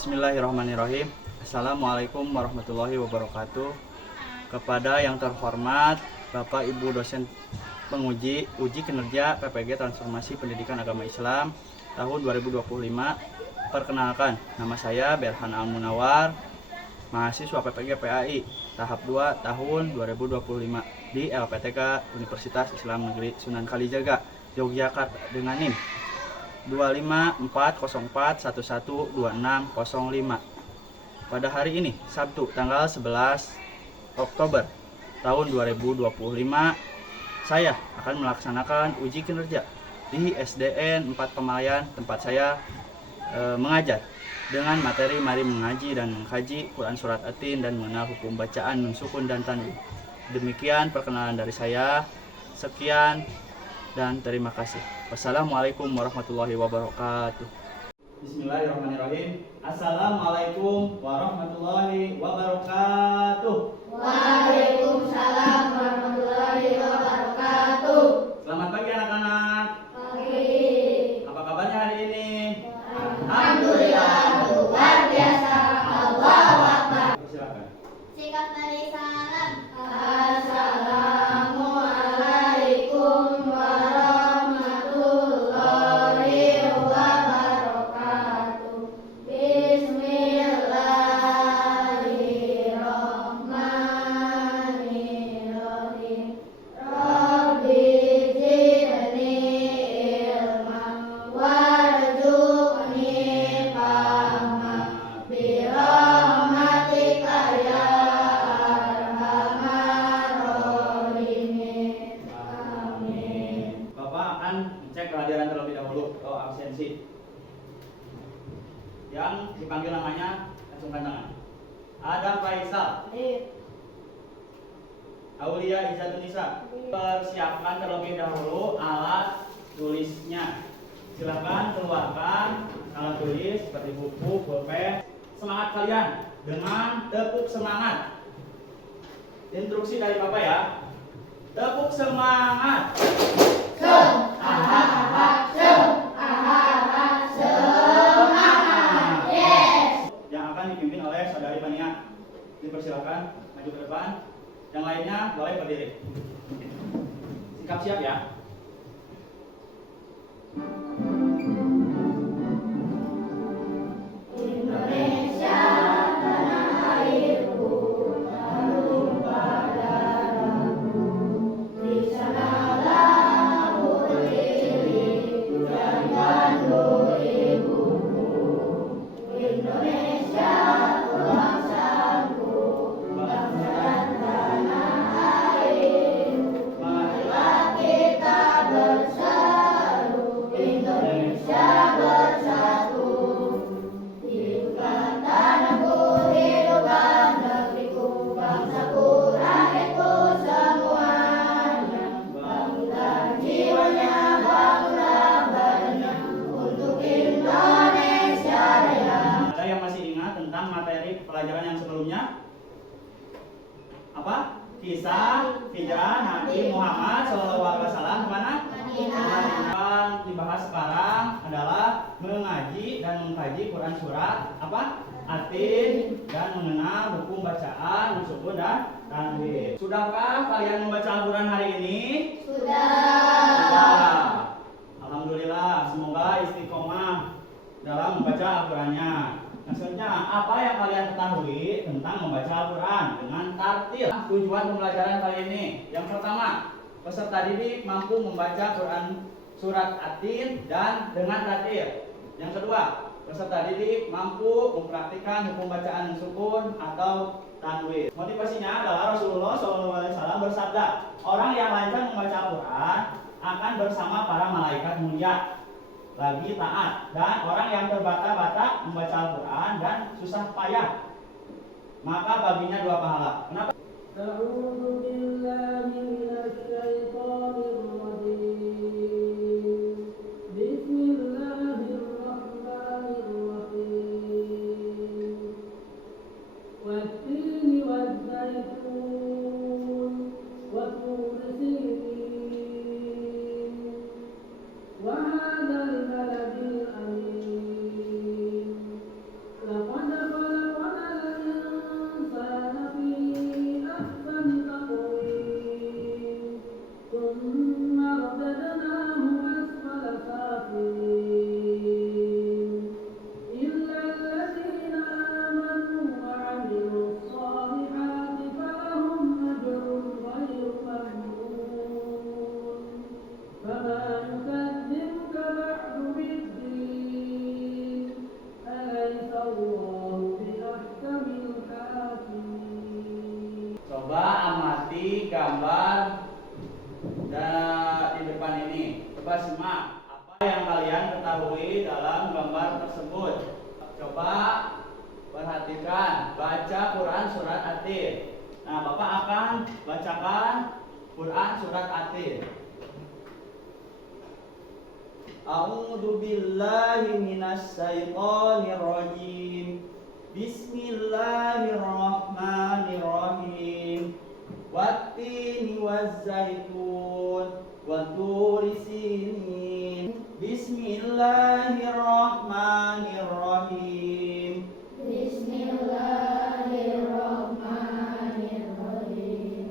Bismillahirrahmanirrahim. Assalamualaikum warahmatullahi wabarakatuh. Kepada yang terhormat Bapak Ibu dosen penguji uji kinerja PPG Transformasi Pendidikan Agama Islam tahun 2025. Perkenalkan, nama saya Berhan Al-Munawar, mahasiswa PPG PAI tahap 2 tahun 2025 di LPTK Universitas Islam Negeri Sunan Kalijaga, Yogyakarta dengan NIM 25404112605. Pada hari ini, Sabtu tanggal 11 Oktober tahun 2025, saya akan melaksanakan uji kinerja di SDN 4 Pemalayan tempat saya mengajar dengan materi mari mengaji dan mengkaji Quran Surat At-Tin dan mengenal hukum bacaan, nun, sukun, dan tanwin. Demikian perkenalan dari saya. Sekian dan terima kasih. Wassalamualaikum warahmatullahi wabarakatuh. Bismillahirrahmanirrahim. Assalamualaikum warahmatullahi wabarakatuh. Waalaikumsalam warahmatullahi wabarakatuh. Selamat pagi anak-anak. Pagi. Apa kabarnya hari ini? Alhamdulillah luar biasa. Allahu Akbar. Silakan. Singkat dari salam. Assalamualaikum warahmatullahi wabarakatuh. Bismillahirrahmanirrahim. Rabbi zidni ilman warzuqni fahma birahmatika ya arhamar rahimin. Amin. Bapak akan cek kehadiran terlebih dahulu atau absensi. Yang dipanggil namanya, acungkan tangan. Adam Faisal, Aulia Izzatun-Nisa. Persiapkan terlebih dahulu alat tulisnya. Silakan keluarkan alat tulis seperti buku, pulpen. Semangat kalian dengan tepuk semangat. Instruksi dari Bapak ya. Tepuk semangat. Yang akan dipimpin oleh saudari Mania. Dipersilakan maju ke depan. Yang lainnya boleh berdiri. Sikap siap ya. Indonesia tanah airku, tumpah darahku. Di sanalah aku berdiri dan kandung ibuku. Indonesia bangsaku, bangsa dan tanah air. Marilah kita bersatu, Indonesia bersatu. Hidupkan tanahku, hidupkan negeriku, bangsaku, rakyatku semuanya. Bangunlah jiwanya, bangunlah badannya untuk Indonesia Raya. Ada yang masih ingat tentang materi pelajaran yang sebelumnya? Apa? Kisah hijrah Nabi Muhammad SAW kemana? Madinah. Yang dibahas sekarang adalah mengaji dan mengkaji Quran Surat apa? At-Tin dan mengenal hukum bacaan, sukun, dan tanwin. Sudahkah kalian membaca Al-Quran hari ini? Sudah. Alhamdulillah, semoga istiqomah dalam membaca Al-Qurannya. Maksudnya, apa yang kalian ketahui tentang membaca Al-Quran dengan tartil? Tujuan pembelajaran kali ini, yang pertama, peserta didik mampu membaca Quran Surat At-Tin dan dengan tartil. Yang kedua, peserta didik mampu mempraktikkan hukum bacaan sukun atau tanwin. Motivasinya adalah Rasulullah SAW bersabda, orang yang lancar membaca Al-Quran akan bersama para malaikat mulia, lagi taat, dan orang yang terbata-bata membaca Al-Quran dan susah payah, maka baginya 2 pahala. Kenapa? أعوذ بالله من الشيطان الرجيم بسم الله الرحمن الرحيم والتين والزيتون وطور سينين وهذا البلد الأمين لقد Coba simak apa yang kalian ketahui dalam gambar tersebut. Coba perhatikan, baca Quran surat At-Tin. Nah, Bapak akan bacakan Quran surat At-Tin. A'udzu billahi minasy syaithanir rajim. Bismillahirrahmanirrahim. Wattini wazzaitun watturi sinin. Bismillahirrahmanirrahim. Bismillahirrahmanirrahim.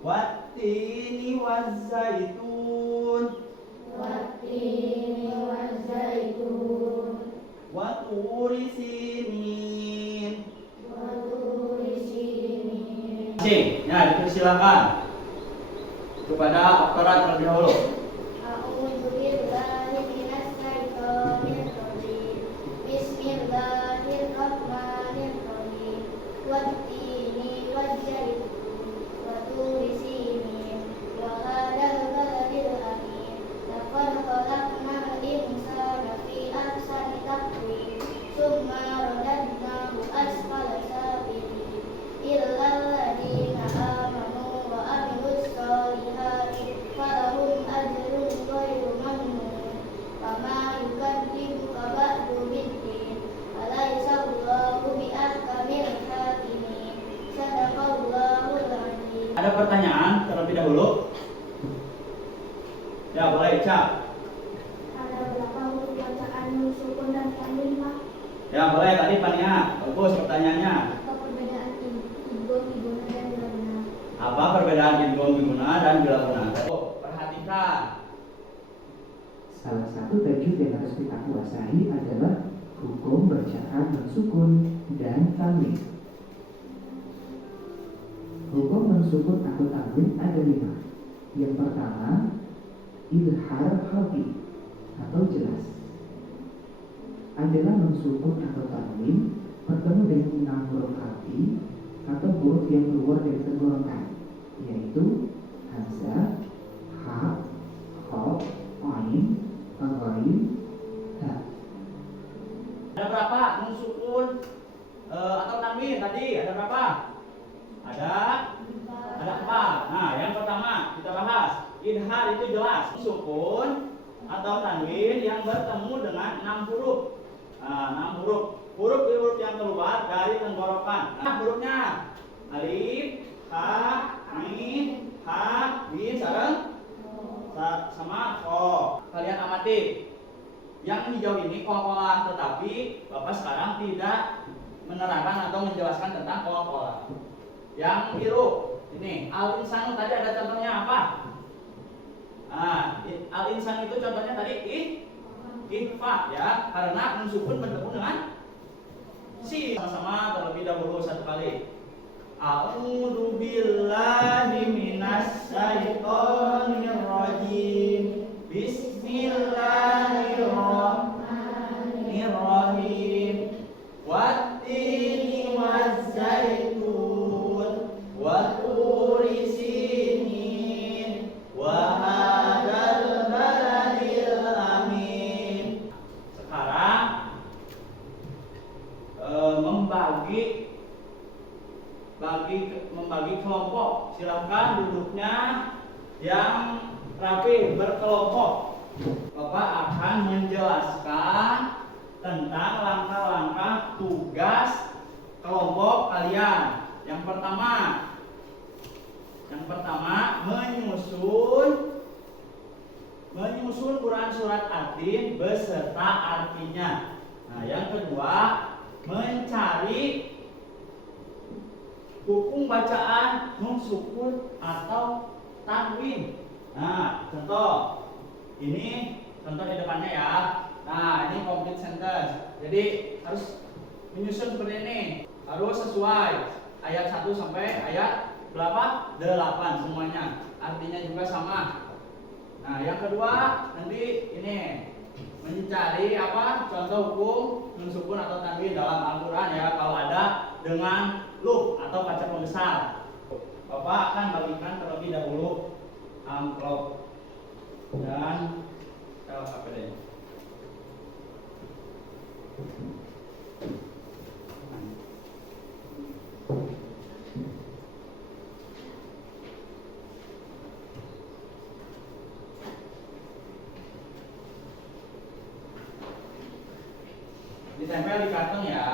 Wattini wazzaitun Wattini wazzaitun watturi sinin. waturi sinin. Ya, dipersilakan kepada Oktora terlebih dahulu. A'udzu billahi minasy syaithanir rajim. Bismillahirrahmanirrahim. Wattini wazzaitun waturi sinin wa hadzal baladil amin. Laqad khalaqnal insana fi ahsani taqwim. Tsumma radadnahu asfala safilin. Illal ladzina amanu wa amilus solihati falahum ajrun ghairu mamnun. Fama yukadzibuka ba'du biddin. Alaysa Allahu biahkamil hakimin. Sadaqallahul azim. Ada pertanyaan terlebih dahulu? Ya, boleh, Cak. Ada berapa huruf bacaan nun, sukun dan tanwin, Pak? Ya, boleh, tadi Pania. Bagus pertanyaannya. Apa perbedaan idgham, ibuna dan bilaguna? Apa perbedaan idgham biguna dan bilaguna? Perhatikan. Salah satu tajwid yang harus kita kuasai adalah hukum bacaan mensukun dan tanwin. Hukum mensukun atau tanwin ada 5. Yang pertama, izhar khafi atau jelas. Adalah mensukun atau tanwin bertemu dengan 6 huruf khafi atau huruf yang keluar dari tenggorokan, yaitu hamzah, ha, kha, ain, ghain, ha. Ada berapa nun sukun atau tanwin tadi? Ada berapa? Ada 4. Nah, yang pertama kita bahas. Idhar itu jelas, sukun atau tanwin yang bertemu dengan 6 huruf. Nah, 6 huruf. Huruf yang keluar dari tenggorokan. Nah, hurufnya alif, ha, mim, ha, mim sareng sama ko. Kalian amati. Yang hijau ini kol-kolan, tetapi Bapak sekarang tidak menerangkan atau menjelaskan tentang kol-kolan. Yang biru ini al-insanu, tadi ada contohnya apa? Al-insan itu contohnya tadi ikhfa ya, karena nun sukun bertemu dengan si. Sama-sama terlebih dahulu satu kali. A'udzu billahi minasy syaithanir rajim. Bismillahirrahmanirrahim. Wattini wazzaitun watturi sinin wa hadzal baladil amin. Sekarang membagi kelompok. Silakan duduknya yang rapi berkelompok. Bapak akan menjelaskan tentang langkah-langkah tugas kelompok kalian. Yang pertama menyusun Quran surat At-Tin beserta artinya. Nah, yang kedua mencari hukum bacaan nun sukun atau tanwin. Nah, contoh ini contoh di depannya ya. Nah, ini complete sentence. Jadi harus menyusun seperti ini. Harus sesuai ayat 1 sampai ayat berapa? 8 semuanya. Artinya juga sama. Nah, yang kedua nanti ini mencari apa? Contoh hukum nun sukun atau tanwin dalam Al-Qur'an ya, kalau ada dengan luf atau kaca pembesar. Bapak akan bagikan terlebih dahulu amplop dan deh. Ditempel di kantong ya.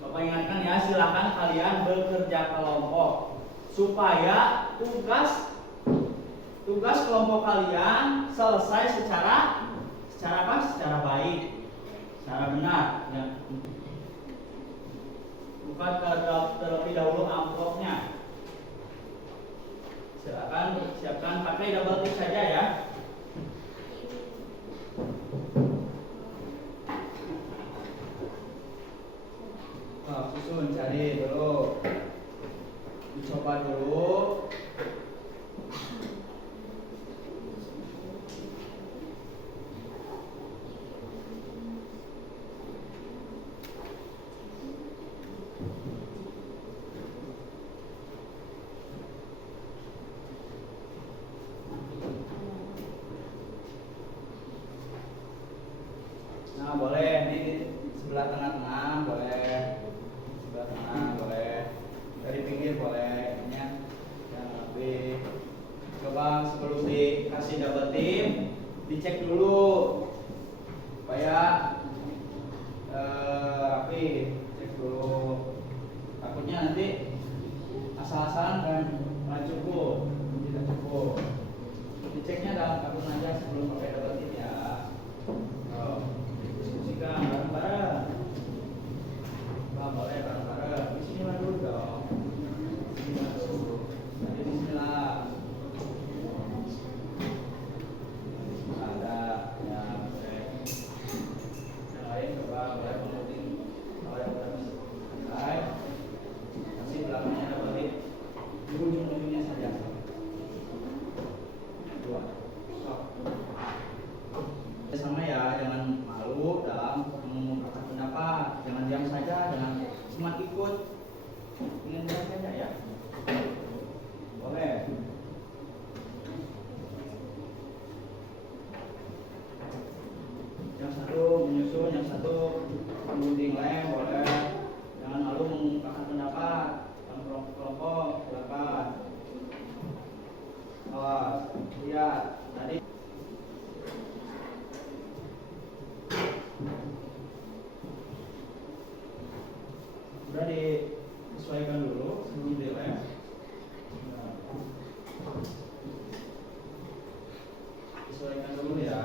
Bapak ingatkan ya, silakan kalian bekerja kelompok supaya tugas kelompok kalian selesai secara apa? Secara baik, secara benar. Ya. Bukan terlebih dahulu amplopnya. Silakan siapkan, pakai double tick saja ya. Susun cari dulu, dicoba dulu. Nah, boleh di sebelah tengah-tengah, boleh sebelah tengah, boleh dari pinggir, boleh ini yang lebih. Coba sebelum dikasih double tip, dicek dulu supaya rapi, cek dulu. Takutnya nanti asal-asalan kan nggak cukup, tidak cukup. Diceknya dalam kartun aja sebelum pakai double tip ya. Diskusikan bareng-bareng. Boleh bareng-bareng. Di sini dulu dong. Bismillah dulu. Nanti bismillah. Ada ya, boleh. Yang lain coba boleh pengutin. Kalau yang udah selesai, kasih belakangnya balik. Di ujung-ujungnya saja. Dua. Stop. Sama ya, jangan malu dalam mengungkapkan pendapat, jangan diam saja, jangan cuma ikut, ingin diam saja ya. Boleh. Yang satu menyusun, yang satu mengunting lem, boleh. Jangan malu mengungkapkan pendapat dalam kelompok, silakan. Awas, lihat tadi. Sudah disesuaikan dulu sebelum dilem. Sesuaikan dulu ya.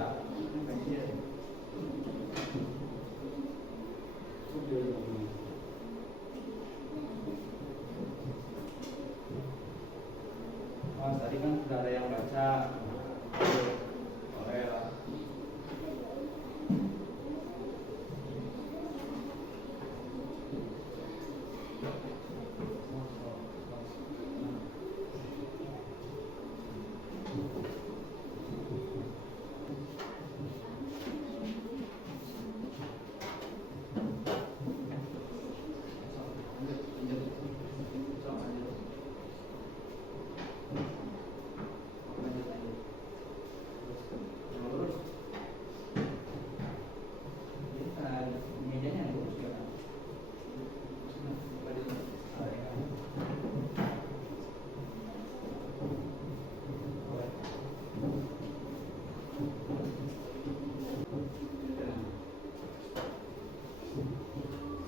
Mas, tadi kan sudah ada yang baca. Boleh lah.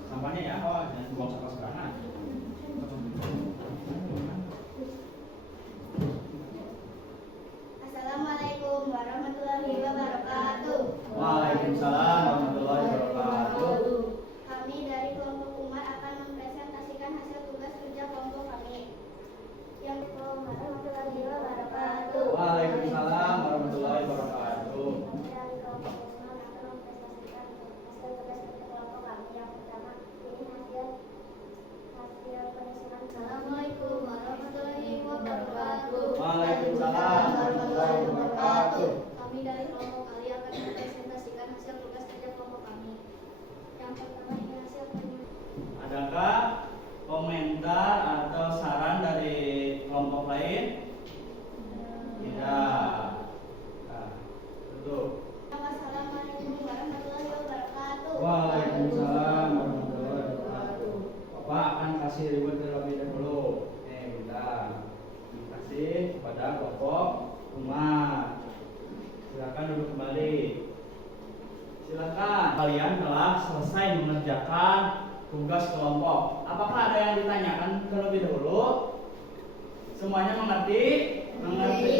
Sampahnya ya, jangan buang sampah sembarangan. tugas kelompok. Apakah ada yang ditanyakan terlebih dahulu? Semuanya mengerti? Mengerti.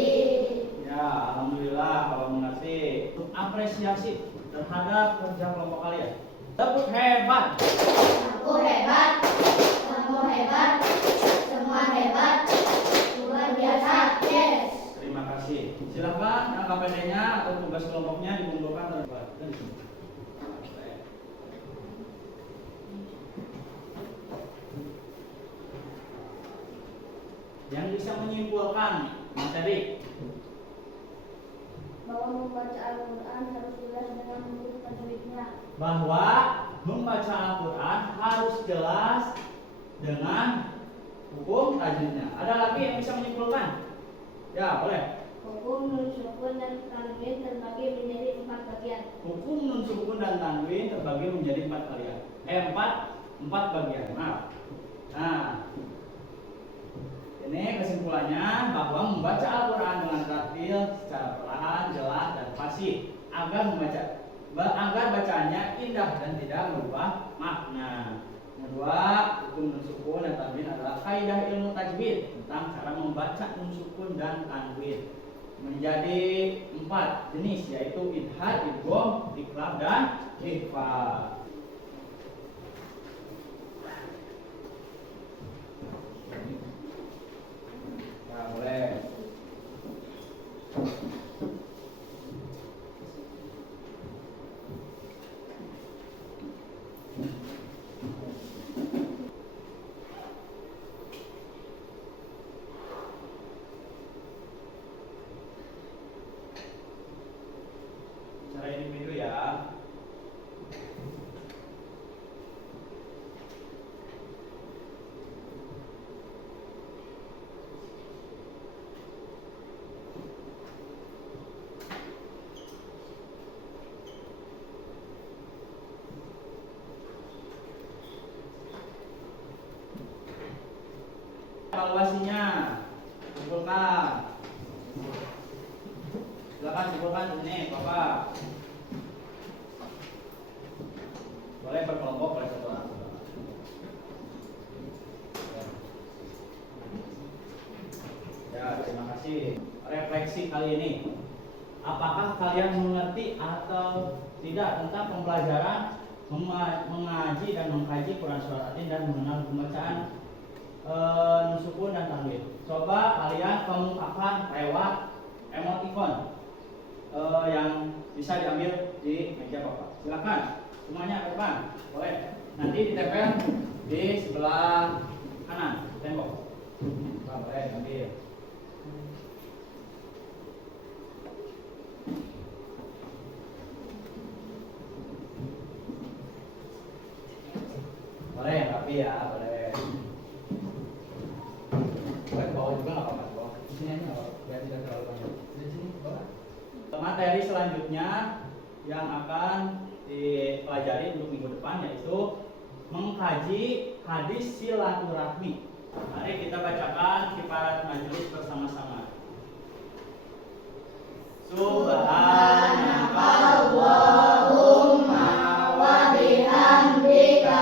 Ya, alhamdulillah kalau mengerti. Untuk apresiasi terhadap kerja kelompok kalian. Tepuk hebat. Aku hebat. Kamu hebat. Semua hebat. Luar biasa. Yes. Terima kasih. Silakan yang KPD-nya atau tugas kelompoknya dikumpulkan terlebih dahulu. Yang bisa menyimpulkan materi Bahwa membaca Al-Quran harus jelas dengan huruf tajwidnya. bahwa membaca Al-Quran harus jelas dengan hukum tajwidnya. Ada lagi yang bisa menyimpulkan? Ya, boleh. Hukum nun sukun dan tanwin terbagi menjadi 4 bagian. Hukum nun sukun dan tanwin terbagi menjadi 4 bagian. Empat bagian. Maaf. Nah, ini kesimpulannya bahwa membaca Al-Quran dengan tartil secara perlahan, jelas, dan fasih agar bacaannya indah dan tidak merubah makna. Kedua, hukum nun sukun dan tanwin adalah kaidah ilmu tajwid tentang cara membaca nun sukun dan tanwin menjadi 4 jenis, yaitu idhar, idgham, iqlab, dan ikhfa. Nah, boleh. Cara individu ya. Evaluasinya, kumpulkan. Silakan kumpulkan ini, Bapak. Boleh berkelompok, boleh satu orang. Ya, terima kasih. Refleksi kali ini, apakah kalian mengerti atau tidak tentang pembelajaran mengaji dan mengkaji Quran Surat At-Tin dan mengenal pembacaan sukun dan tanwin? Coba kalian kemukakan lewat emoticon yang bisa diambil di meja Bapak. Silakan semuanya ke depan. Boleh. Nanti ditempel di sebelah kanan tembok. Boleh ambil. Boleh, tapi ya boleh. Boleh bawa juga nggak apa-apa. Bawa ke sini aja nggak apa-apa. Biar tidak terlalu banyak. Di sini bawa. Materi selanjutnya yang akan dipelajari untuk minggu depan yaitu mengkaji hadis silaturahmi. Mari kita bacakan kifarat majelis bersama-sama. Subhanakallahumma wa bihamdika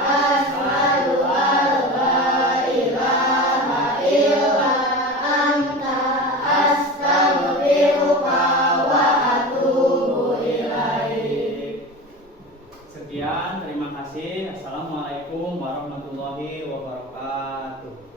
asyhadu an la ilaha illa anta astaghfiruka wa atubu ilaik. Sekian, terima kasih. Assalamualaikum warahmatullahi wabarakatuh.